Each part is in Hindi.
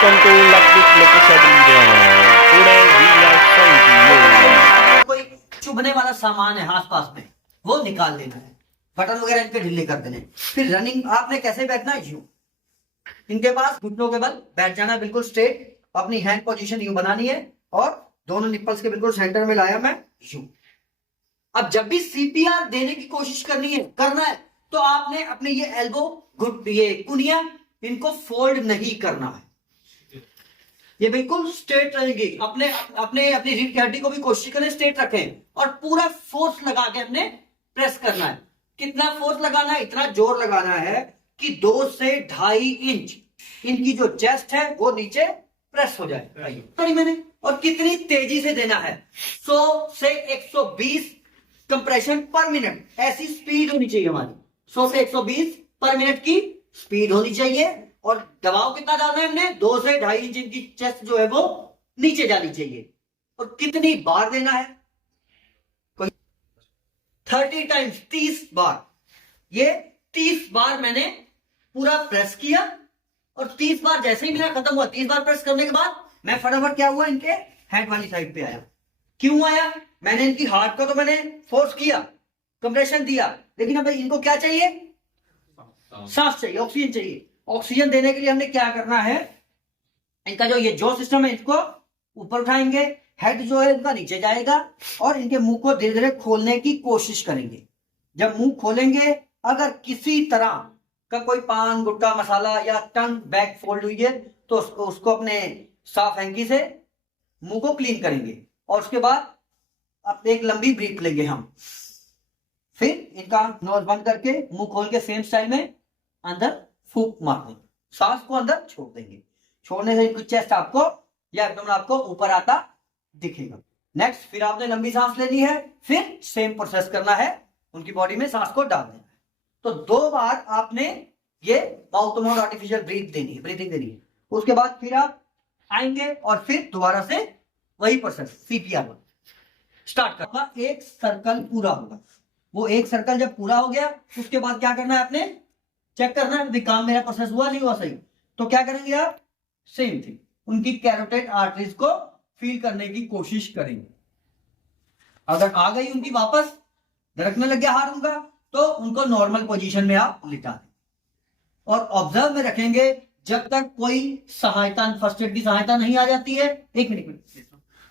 Welcome to Electric Location Channel. Today we are showing to you. कोई चुभने वाला सामान है आसपास में, वो निकाल लेना है, बटन वगैरह इनके ढीले कर देने। फिर रनिंग आपने कैसे बैठना है, यूं इनके पास घुटनों के बल बैठ जाना है, बिल्कुल स्ट्रेट। अपनी हैंड पोजीशन यूं बनानी है और दोनों निप्पल्स के बिल्कुल सेंटर में लाया मैं, यूं। अब जब भी सीपीआर देने की कोशिश करना है तो आपने अपने ये एल्बो ये कुनिया इनको फोल्ड नहीं करना है, ये बिल्कुल स्ट्रेट रहेंगी। अपने अपने अपनी रीढ़ की हड्डी को भी कोशिश करें स्ट्रेट रखें और पूरा फोर्स लगा के अपने प्रेस करना है। कितना फोर्स लगाना है, इतना जोर लगाना है कि 2 से 2.5 इंच इनकी जो चेस्ट है वो नीचे प्रेस हो जाए। मैंने और कितनी तेजी से देना है, 100 से 120 कंप्रेशन पर मिनट, ऐसी स्पीड होनी चाहिए हमारी। 100 से 120 पर मिनट की स्पीड होनी चाहिए। और दबाव कितना डालना है हमने, 2 से 2.5 इंच इनकी चेस्ट जो है वो नीचे जानी चाहिए। और कितनी बार देना है, 30 टाइम्स, 30 बार। ये 30 बार मैंने पूरा प्रेस किया और 30 बार जैसे ही मेरा खत्म हुआ, 30 बार प्रेस करने के बाद मैं फटाफट क्या हुआ, इनके हेड वाली साइड पे आया। क्यों आया, मैंने इनकी हार्ट को तो मैंने फोर्स किया, कंप्रेशन दिया, लेकिन अब इनको क्या चाहिए, सांस चाहिए, ऑक्सीजन चाहिए। ऑक्सीजन देने के लिए हमने क्या करना है, इनका जो ये जो सिस्टम है इसको ऊपर उठाएंगे, हेड जो है इनका नीचे जाएगा और इनके मुंह को धीरे धीरे खोलने की कोशिश करेंगे। जब मुंह खोलेंगे, अगर किसी तरह का कोई पान गुटखा मसाला या टंग बैक फोल्ड हुई है तो उसको अपने साफ हैंकी से मुंह को क्लीन करेंगे और उसके बाद अब एक लंबी ब्रीथ लेंगे हम। फिर इनका नोज बंद करके मुंह खोल के सेम स्टाइल में अंदर फूंक मार देंगे, सांस को अंदर छोड़ देंगे। छोड़ने से इनकी चेस्ट आपको या एब्डोमेन आपको ऊपर आता दिखेगा। नेक्स्ट, फिर आपने लंबी सांस लेनी है, फिर सेम प्रोसेस करना है, उनकी बॉडी में सांस को डाल देना है। तो 2 बार आपने ये mouth to mouth artificial breathing देनी है। उसके बाद फिर आप आएंगे और फिर दोबारा से वही प्रोसेस सीपीआर स्टार्ट करना। एक सर्कल पूरा होगा, वो एक सर्कल जब पूरा हो गया उसके बाद क्या करना है, आपने चेक करना है काम मेरा प्रोसेस हुआ नहीं हुआ सही। तो क्या करेंगे आप, सेम थिंग, उनकी कैरोटिड आर्टरीज को फील करने की कोशिश करेंगे। अगर आ गई उनकी वापस धड़कने लग गया हार्ट उनका, तो उनको नॉर्मल पोजीशन में आप लिटा दें और ऑब्जर्व में रखेंगे जब तक कोई सहायता, फर्स्ट एड की सहायता नहीं आ जाती है। एक मिनट,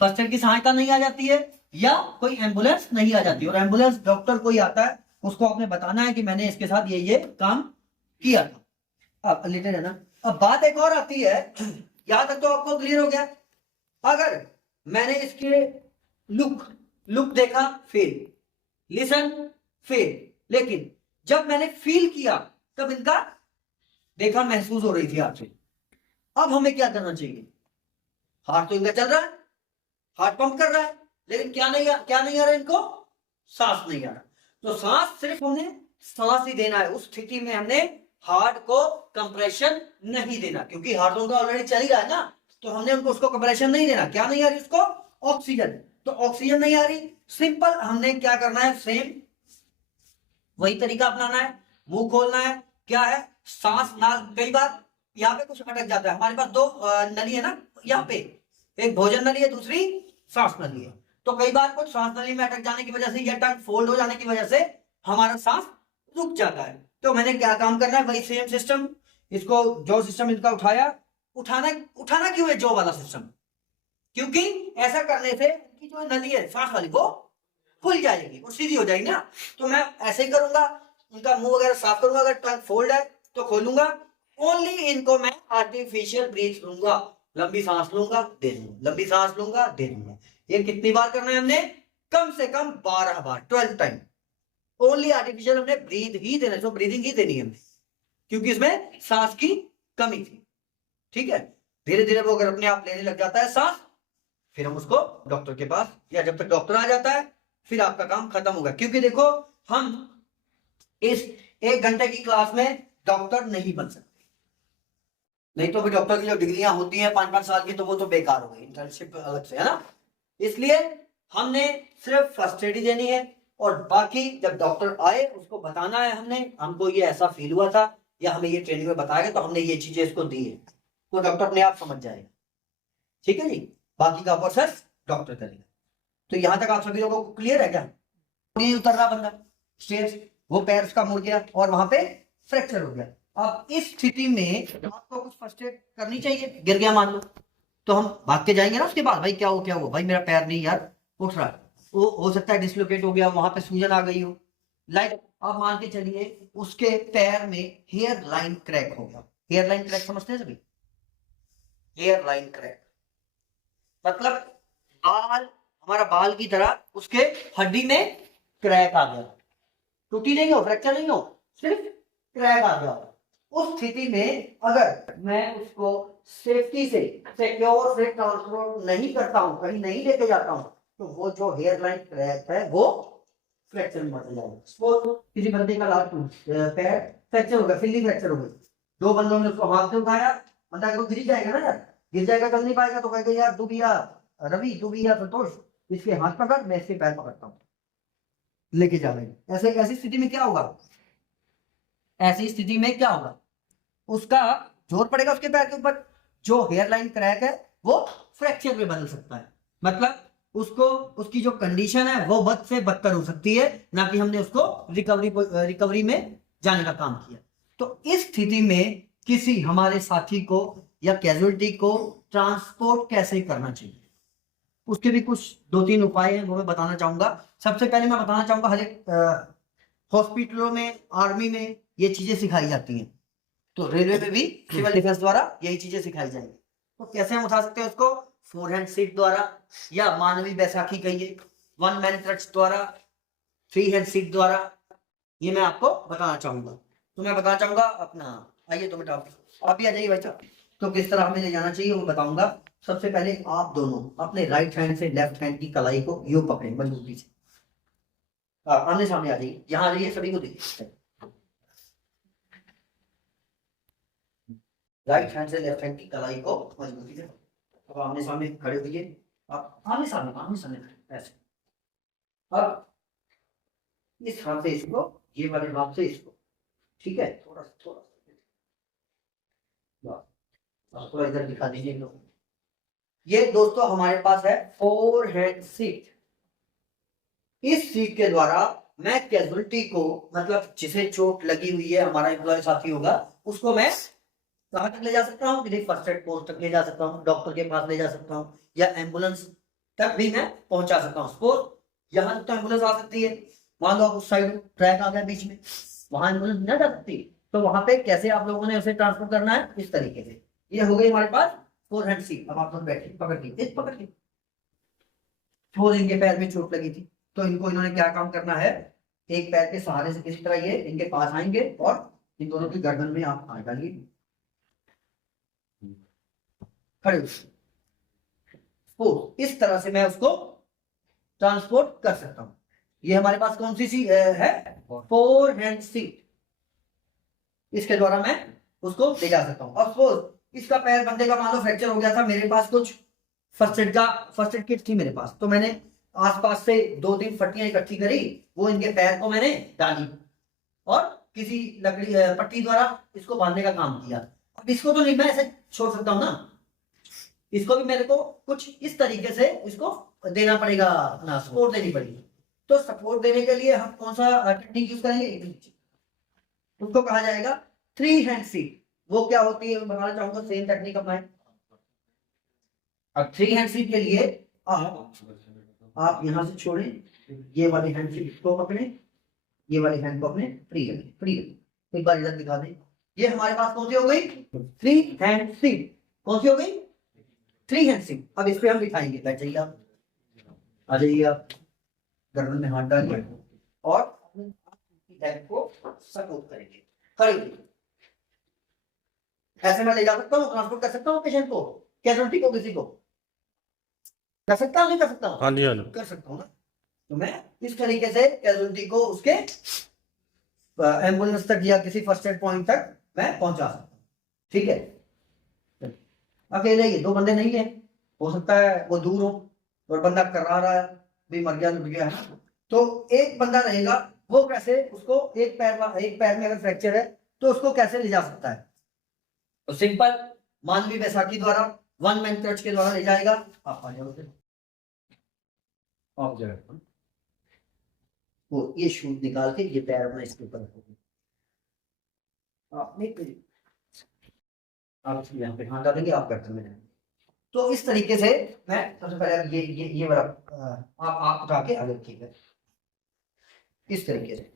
फर्स्ट एड की सहायता नहीं आ जाती है या कोई एम्बुलेंस नहीं आ जाती। और एम्बुलेंस डॉक्टर कोई आता है उसको आपने बताना है कि मैंने इसके साथ ये काम किया था। अब लेटे रहना। अब बात एक और आती है, यहां तक तो आपको क्लियर हो गया। अगर मैंने इसके लुक देखा फिर, लिसन फिर, लेकिन जब मैंने फील किया तब इनका देखा महसूस हो रही थी हार्ट से। अब हमें क्या करना चाहिए, हार्ट तो इनका चल रहा है, हार्ट पंप कर रहा है, लेकिन क्या नहीं आ रहा इनको, सांस नहीं आ रहा। तो सांस सिर्फ हमने सांस ही देना है। उस स्थिति में हमने हार्ट को कंप्रेशन नहीं देना, क्योंकि हार्ट उनका ऑलरेडी चल ही रहा है ना, तो हमने उनको उसको कंप्रेशन नहीं देना। क्या नहीं आ रही उसको, ऑक्सीजन। तो ऑक्सीजन नहीं आ रही, सिंपल हमने क्या करना है, सेम वही तरीका अपनाना है। मुंह खोलना है, क्या है, सांस नाल, कई बार यहाँ पे कुछ अटक जाता है। हमारे पास 2 नली है ना यहाँ पे, एक भोजन नली है, दूसरी सांस नली है। तो कई बार कुछ सांस नली में अटक जाने की वजह से या टंग फोल्ड हो जाने की वजह से हमारा सांस रुक जाता है। तो मैंने क्या काम करना है, वही सेम सिस्टम, इसको जो सिस्टम इनका उठाना क्यों है, जो वाला सिस्टम, क्योंकि ऐसा करने से इनकी जो नली है सांस वाली वो खुल जाएगी और सीधी हो जाएगी ना। तो मैं ऐसे ही करूंगा, उनका मुंह वगैरह साफ करूंगा, अगर टंग फोल्ड है तो खोलूंगा। ओनली इनको मैं आर्टिफिशियल ब्रीथ लूंगा, लंबी सांस लूंगा दे दूंगा, लंबी सांस लूंगा दे दूंगा। ये कितनी बार करना है हमने, कम से कम 12 बार, 12 टाइम। ओनली आर्टिफिशियल हमने ब्रीथ ही देना है, तो ब्रीदिंग ही देनी है हमने, क्योंकि इसमें सांस की कमी थी। ठीक है, धीरे धीरे वो अगर अपने आप लेने लग जाता है सांस, फिर हम उसको डॉक्टर के पास, या जब तक डॉक्टर आ जाता है फिर आपका काम खत्म होगा। क्योंकि देखो, हम इस 1 घंटे की क्लास में डॉक्टर नहीं बन सकते, नहीं तो भी डॉक्टर की जो डिग्रियां होती हैं 5-5 साल की, तो वो तो बेकार हो गई, इंटर्नशिप अलग से, है ना। इसलिए हमने सिर्फ फर्स्ट एड ही देनी है और बाकी जब डॉक्टर आए उसको बताना है हमने, हमको ये ऐसा फील हुआ था या हमें ये ट्रेनिंग में बताया गया तो हमने ये चीजें इसको दी है। वो डॉक्टर अपने आप समझ जाएगा। ठीक है जी, बाकी का प्रोसेस डॉक्टर करेगा। तो यहां तक आप सभी लोगों को क्लियर है क्या? नहीं उतर रहा बंदा स्टेज, वो पैर उसका मुड़ गया और वहां पे फ्रैक्चर हो गया। अब इस स्थिति में आपको कुछ फर्स्ट एड करनी चाहिए। गिर गया मान लो, तो हम भाग के जाएंगे ना उसके बाद, भाई क्या हुआ भाई मेरा पैर नहीं यार उठ रहा है, वो हो सकता है डिसलोकेट हो गया, वहां पे सूजन आ गई हो। लाइक आप मान के चलिए उसके पैर में हेयर लाइन क्रैक हो गया। हेयर लाइन क्रैक समझते हैं सभी? हेयर लाइन क्रैक मतलब बाल, हमारा बाल की तरह उसके हड्डी में क्रैक आ गया। टूटी नहीं हो, फ्रैक्चर नहीं हो, सिर्फ क्रैक आ गया। उस स्थिति में अगर मैं उसको सेफ्टी से सिक्योर से ट्रांसपोर्ट नहीं करता हूं, कहीं नहीं लेके जाता हूं, तो वो जो हेयर लाइन क्रैक है वो फ्रैक्चर में बदल जाएगा। सपोज किसी बंदे का लात पैर फ्रैक्चर हो गया, फिल्ली फ्रैक्चर हो गई, दो बंदों ने उसको हाथ से उठाया, बंदा को गिर जाएगा ना यार, गिर जाएगा, चल नहीं पाएगा, तो कहेगा यार तू भी या रवि, तू भी या संतोष, इसके हाथ पकड़, मैं इसके पैर पकड़ता हूँ, लेके जा रहे हैं। ऐसे ऐसी स्थिति में क्या होगा? ऐसी स्थिति में क्या होगा? उसका जोर पड़ेगा उसके पैर के ऊपर, जो हेयर लाइन क्रैक है वो फ्रैक्चर में बदल सकता है। मतलब उसको, उसकी जो कंडीशन है वो बद से बदतर हो सकती है, ना कि हमने उसको रिकवरी में जाने का काम किया। तो इस स्थिति में किसी हमारे साथी को या कैजुअलिटी को ट्रांसपोर्ट कैसे करना चाहिए, उसके भी कुछ 2-3 उपाय हैं, वो मैं बताना चाहूंगा। सबसे पहले मैं बताना चाहूंगा, हर एक हॉस्पिटलों में, आर्मी में ये चीजें सिखाई जाती हैं, तो रेलवे में भी सिविल डिफेंस द्वारा यही चीजें सिखाई जाएंगी। तो कैसे हम उठा सकते हैं उसको? 4 हैंड सीट द्वारा, या मानवी बैसाखी कहिए, 1 मैन क्रच द्वारा, 3 हैंड सीट द्वारा, ये मैं आपको बताना चाहूंगा। तो मैं बताना चाहूंगा अपना, आइए तो बेटा आप भी आ जाइए भाई साहब। तो किस तरह हमें ले जाना चाहिए वो बताऊंगा। सबसे पहले आप दोनों अपने राइट हैंड से लेफ्ट हैंड की कलाई को यूं पकड़ें मजबूती से, आमने सामने आ जाइए, यहाँ आ जाइए, सभी को देखिए। राइट हैंड से लेफ्ट हैंड की कलाई को मजबूती से, अब आमने सामने खड़े होइए, आप आमने सामने ऐसे। अब इस हाथ से इसको, ये वाले हाथ से इसको, ठीक है, थोड़ा थोड़ा इधर दिखा दीजिए लोग। ये दोस्तों हमारे पास है 4 हैंड सीट। इस सीट के द्वारा मैं कैजुअलिटी को, मतलब जिसे चोट लगी हुई है, हमारा एम्प्लॉय साथी होगा, उसको मैं कहाँ तक ले जा सकता हूँ? किसी फर्स्ट एड पोस्ट तक ले जा सकता हूँ, डॉक्टर के पास ले जा सकता हूँ, या एम्बुलेंस तक भी मैं पहुंचा सकता हूँ। सपोज यहाँ तक तो एम्बुलेंस आ सकती है, मान लो आप उस साइड ट्रैक आ गया बीच में, वहां एम्बुलेंस नहीं जा सकती, तो वहां पे कैसे आप लोगों ने उसे ट्रांसफर करना है? इस तरीके से। ये हो गई हमारे पास 4 हैंड सीट। अब आप लोग बैठे पकड़ के, सपोज इनके पैर में चोट लगी थी, तो इनको इन्होंने क्या काम करना है? एक पैर के सहारे से किसी तरह ये इनके पास आएंगे और इन दोनों की गर्दन में आप हाथ डालिए, खड़े। इस तरह से मैं उसको ट्रांसपोर्ट कर सकता हूं। ये हमारे पास कौन सी सी है? 4 हैंड सीट। इसके द्वारा मैं उसको ले जा सकता हूं। अब सपोज इसका पैर, बंदे का मान लो फ्रैक्चर हो गया था, मेरे पास कुछ फर्स्ट एड किट थी मेरे पास, तो मैंने आसपास से 2-3 फट्टियां इकट्ठी करी, वो इनके पैर को मैंने डाली और किसी लकड़ी पट्टी द्वारा इसको बांधने का काम किया। अब इसको तो नहीं मैं ऐसे छोड़ सकता हूँ ना, इसको भी मेरे को कुछ इस तरीके से इसको देना पड़ेगा, ना सपोर्ट देनी पड़ेगी। तो सपोर्ट देने के लिए हम कौन सा टेक्निक यूज करेंगे? उसको कहा जाएगा 3 हैंड सीट। वो क्या होती है मैं बताना चाहूंगा, सेम टेक्निक अपनाएं। अब 3 हैंड सीट के लिए आप यहां से छोड़ें, ये वाली हैंड सीट को पकड़े, ये वाली हैंड को अपने फ्री करें। एक बार इधर दिखा दें, ये हमारे पास कौन सी हो गई? 3 हैंड सीट। कौन सी हो गई? 3 हैंड सीट। अब इस पे हम बिठाएंगे, बैठ जाइए आप, आ जाइए आप, गर्दन में हाथ डालिए और हेड को सपोर्ट करेंगे, खड़े। ऐसे मैं ले जा सकता हूँ, ट्रांसपोर्ट कर सकता हूँ पेशेंट को, कैजुअलिटी को, किसी को कर सकता हूँ, नहीं कर सकता हूँ? हाँ जी, हाँ कर सकता हूँ ना। तो मैं इस तरीके से कैजुअलिटी को उसके एम्बुलेंस तक या किसी फर्स्ट एड पॉइंट तक मैं पहुंचा सकता हूँ। ठीक है, अकेले ये 2 बंदे नहीं है, हो सकता है वो दूर हो और बंदा करा रहा है, भी मर गया, लुट गया है, तो एक बंदा रहेगा, वो कैसे उसको एक पैर में अगर फ्रैक्चर है तो उसको कैसे ले जा सकता है? तो सिंपल, मानवी बैसाखी द्वारा, वन मैन क्रच के द्वारा ले जाएगा। आप आ जाओ, आप जाओ, वो ये शूज निकाल के ये पैर अपना इसके ऊपर रखोगे, आप नहीं करिए, आप यहाँ पे हाथ डालेंगे, आप करते में। तो इस तरीके से मैं सबसे पहले ये वाला आप उठा के आगे रखिएगा इस तरीके से।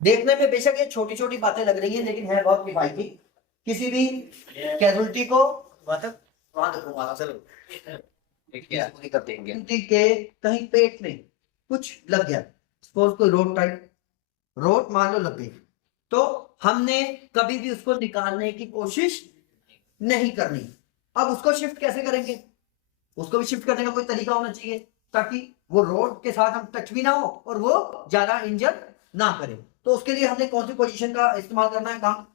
देखने में बेशक ये छोटी छोटी बातें लग रही हैं, लेकिन है बहुत किफायती। किसी भी कैजुअलिटी को के कहीं पेट में कुछ लग गया, सपोज कोई रोड मान लो लग गई, तो हमने कभी भी उसको निकालने की कोशिश नहीं करनी। अब उसको शिफ्ट कैसे करेंगे? उसको भी शिफ्ट करने का कोई तरीका होना चाहिए ताकि वो रोड के साथ हम टच भी ना हो और वो ज्यादा इंजर ना करे। तो उसके लिए हमने कौन सी पोजीशन का इस्तेमाल करना है? काम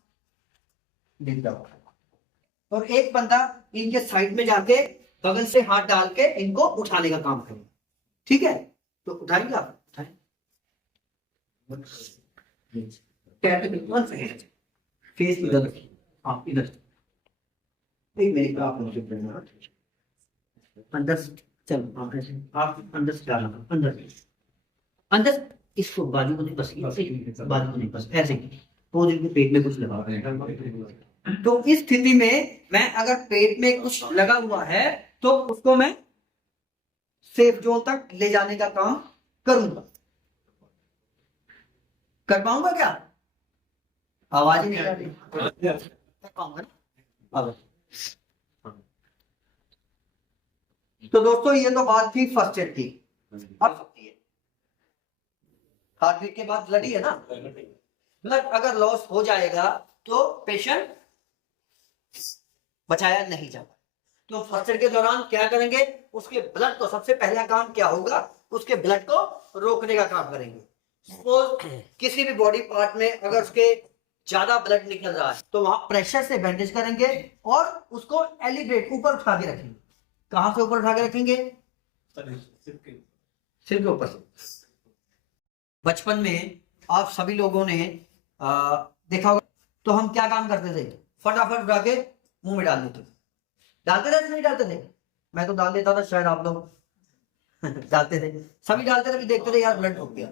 और एक बंदा इनके साइड में जाके बगल से हाथ डाल के इनको उठाने का काम करें, ठीक है? तो उठाएंगे आप, उठाएं फेस इधर रखिए, आप इधर मेरी अंदर चलो, आप अंदर से डालना, अंदर इसको बाजू को नहीं, बस बाजू को नहीं, बस ऐसे पोज इनके पेट में कुछ लगा। तो इस स्थिति में मैं अगर पेट में कुछ लगा हुआ है तो उसको मैं सेफ जोन तक ले जाने का काम करूंगा। कर पाऊंगा क्या? आवाज ही नहीं आ रही, कर पाऊंगा ना? अब तो दोस्तों ये तो बात थी फर्स्ट एड की। अब सकती है हार्ट बीट के बाद ब्लड ही है ना, ब्लड अगर लॉस हो जाएगा तो पेशेंट बचाया नहीं जाता। तो फर्स्ट एड के दौरान क्या करेंगे? उसके ब्लड को, सबसे पहला काम क्या होगा? उसके ब्लड को रोकने का काम करेंगे। सपोज किसी भी बॉडी पार्ट में अगर उसके ज्यादा ब्लड निकल रहा है तो वहां प्रेशर से बैंडेज करेंगे और उसको एलिवेट, ऊपर उठा के रखेंगे। कहां से ऊपर उठा के रखेंगे? सिर के ऊपर से। बचपन में आप सभी लोगों ने देखा होगा, तो हम क्या काम करते थे? फटाफट उठा के मुंह में डाल देते थे। डालते थे नहीं डालते थे? मैं तो डाल देता था, शायद आप लोग डालते थे, सभी डालते थे, देखते थे यार ब्लड रुक गया।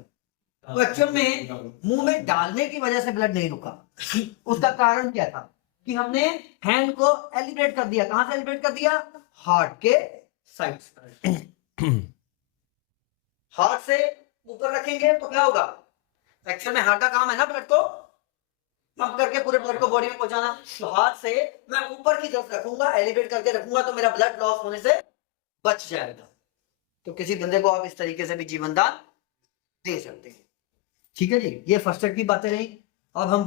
तो एक्चुअल में मुंह में डालने की वजह से ब्लड नहीं रुका। उसका कारण क्या था? कि हमने हैंड को एलिवेट कर दिया। कहां से एलिवेट कर दिया? हार्ट के साइड से। हार्ट से ऊपर रखेंगे तो क्या होगा? एक्चुअल में हार्ट का काम है ना ब्लड को पंप करके पूरे ब्लड को बॉडी में पहुंचाना। तो हार्ट से मैं ऊपर की तरफ रखूंगा, एलिवेट करके रखूंगा, तो मेरा ब्लड लॉस होने से बच जाएगा। तो किसी बंदे को आप इस तरीके से भी जीवन दान दे सकते हैं। ठीक है जी, ये फर्स्ट एड की बातें रही। अब हम